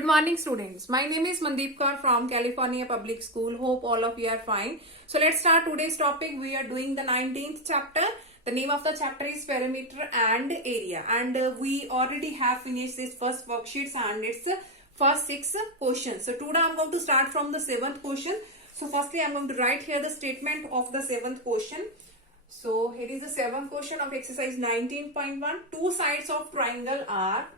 Good morning, students. My name is Mandeep Kaur from California Public School. Hope all of you are fine. So let's start today's topic. We are doing the 19th chapter. The name of the chapter is Perimeter and Area. And we already have finished this first worksheets and its first 6 questions. So today I'm going to start from the 7th question. So firstly, I'm going to write here the statement of the 7th question. So here is the 7th question of exercise 19.1. Two sides of triangle are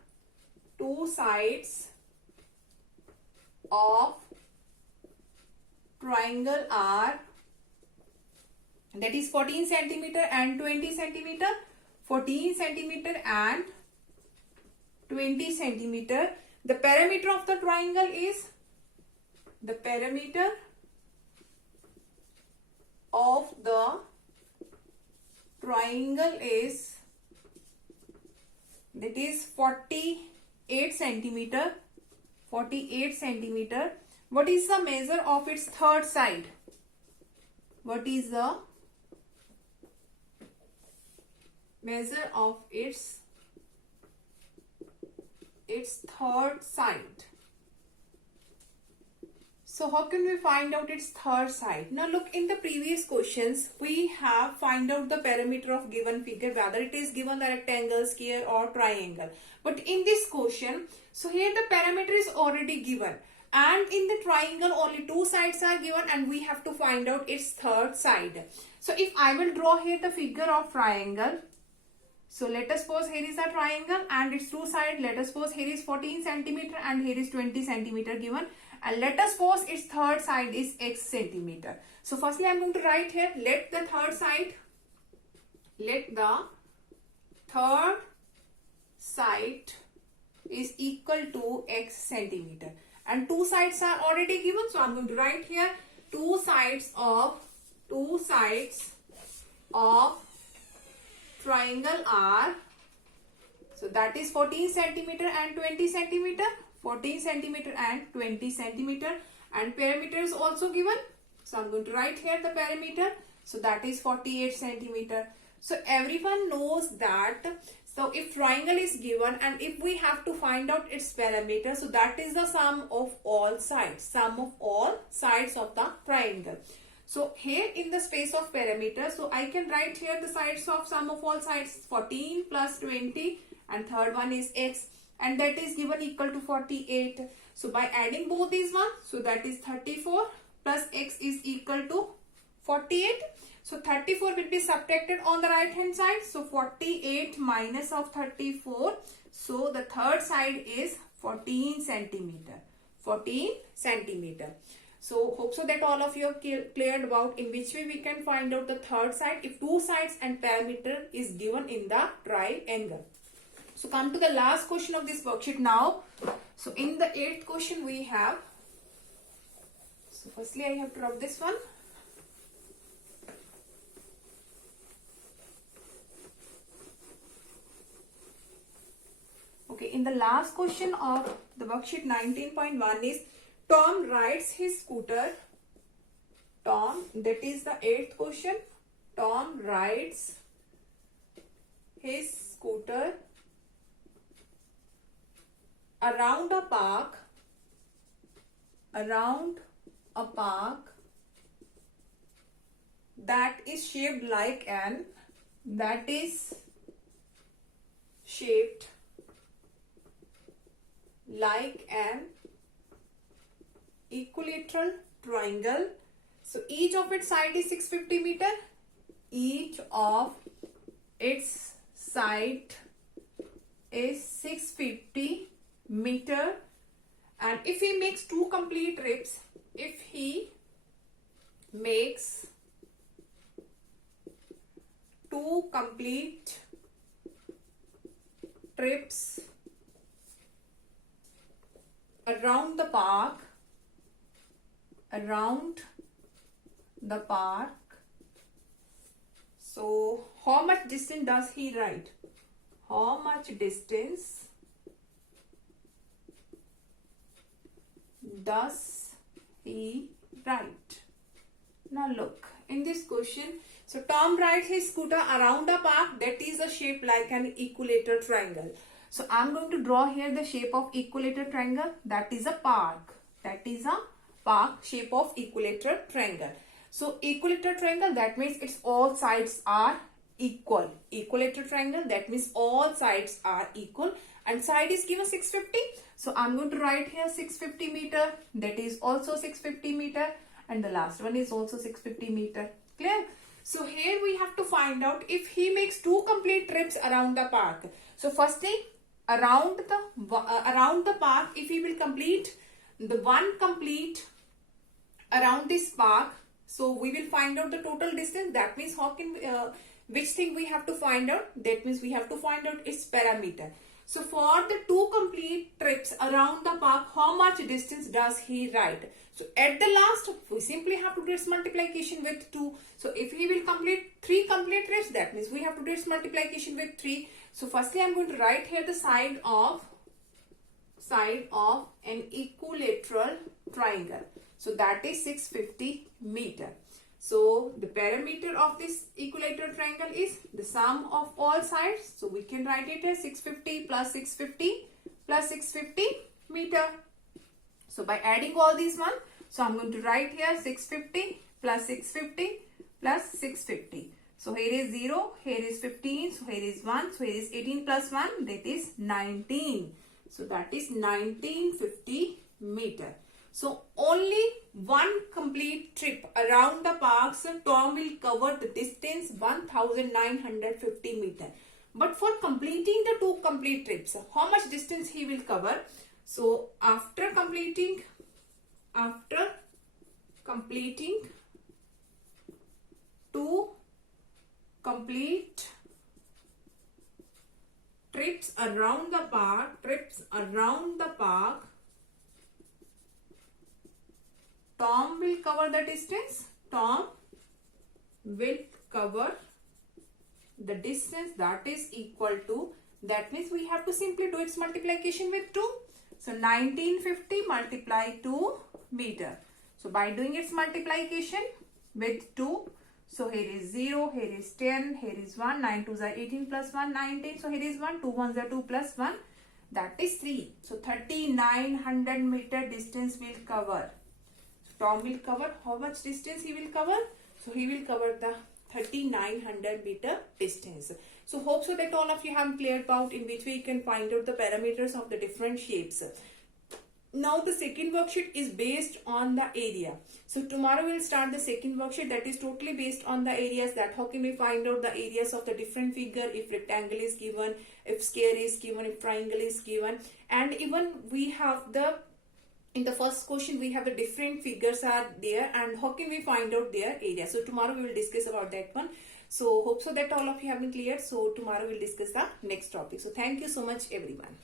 that is 14 centimeter and 20 centimeter, 14 centimeter and 20 centimeter. The perimeter of the triangle is that is 48 centimeter. 48 centimeter. What is the measure of its third side? What is the measure of its third side? So how can we find out its third side? Now look, in the previous questions we have find out the perimeter of given figure, whether it is given the rectangle, square or triangle. But in this question, so here the perimeter is already given and in the triangle only two sides are given and we have to find out its third side. So if I will draw here the figure of triangle, so let us suppose here is a triangle and its two sides. Let us suppose here is 14 centimeter and here is 20 centimeter given. And let us suppose its third side is x centimeter. So firstly I am going to write here, let the third side is equal to x centimeter. And two sides are already given. So I am going to write here two sides of triangle are, so that is 14 centimeter and 20 centimeter. 14 centimeter and 20 centimeter, and perimeter is also given. So I'm going to write here the perimeter. So that is 48 centimeter. So everyone knows that. So if triangle is given and if we have to find out its perimeter, so that is the sum of all sides of the triangle. So here in the space of perimeter, so I can write here the sides of sum of all sides, 14 plus 20 and third one is x. And that is given equal to 48. So by adding both these ones, so that is 34 plus x is equal to 48. So 34 will be subtracted on the right hand side. So 48 minus of 34. So the third side is 14 centimeter. 14 centimeter. So hope so that all of you are cleared about in which way we can find out the third side if two sides and perimeter is given in the triangle. So come to the last question of this worksheet now. So in the 8th question we have, so firstly I have to rub this one. Okay, in the last question of the worksheet 19.1 is Tom rides his scooter. Tom, that is the 8th question. Tom rides his scooter around a park that is shaped like an equilateral triangle. So each of its side is 650 meter. Each of its side is 650 meter, and if he makes two complete trips, around the park, so how much distance does he ride? How much distance does he ride? Now look, in this question, so Tom rides his scooter around a park that is a shape like an equilateral triangle. So I'm going to draw here the shape of equilateral triangle. That is a park. That is a park shape of equilateral triangle. So equilateral triangle, that means its all sides are equal. Equilateral triangle, that means all sides are equal, and side is given 650. So I'm going to write here 650 meter. That is also 650 meter, and the last one is also 650 meter. Clear? So here we have to find out if he makes 2 complete trips around the park. So firstly, around the park, if he will complete the 1 complete around this park, so we will find out the total distance. That means how can which thing we have to find out? That means we have to find out its parameter. So for the 2 complete trips around the park, how much distance does he ride? So at the last, we simply have to do its multiplication with 2. So if he will complete 3 complete trips, that means we have to do its multiplication with 3. So firstly, I'm going to write here the side of an equilateral triangle. So that is 650 meter. So the parameter of this equilateral triangle is the sum of all sides. So we can write it as 650 plus 650 plus 650 meter. So by adding all these one, so I'm going to write here 650 plus 650 plus 650. So here is 0, here is 15, so here is 1, so here is 18 plus 1, that is 19. So that is 1950 meter. So only 1 complete trip around the park, so Tom will cover the distance 1950 meter. But for completing the 2 complete trips, how much distance he will cover? So after completing 2 complete trips around the park, Tom will cover the distance. Tom will cover the distance that is equal to, that means we have to simply do its multiplication with 2. So 1950 multiply 2 meter. So by doing its multiplication with 2, so here is 0, here is 10, here is 1, 9 2s are 18 plus 1, 19. So here is 1, 2 1s are 2 plus 1, that is 3. So 3900 meter distance will cover. So Tom will cover, how much distance he will cover? So he will cover the 3900 meter distance. So hope so that all of you have cleared about in which way you can find out the parameters of the different shapes. Now the second worksheet is based on the area. So tomorrow we'll start the second worksheet that is totally based on the areas, that how can we find out the areas of the different figure, if rectangle is given, if square is given, if triangle is given, and even we have the, in the first question we have the different figures are there and how can we find out their area. So tomorrow we will discuss about that one. So hope so that all of you have been cleared. So tomorrow we'll discuss the next topic. So thank you so much everyone.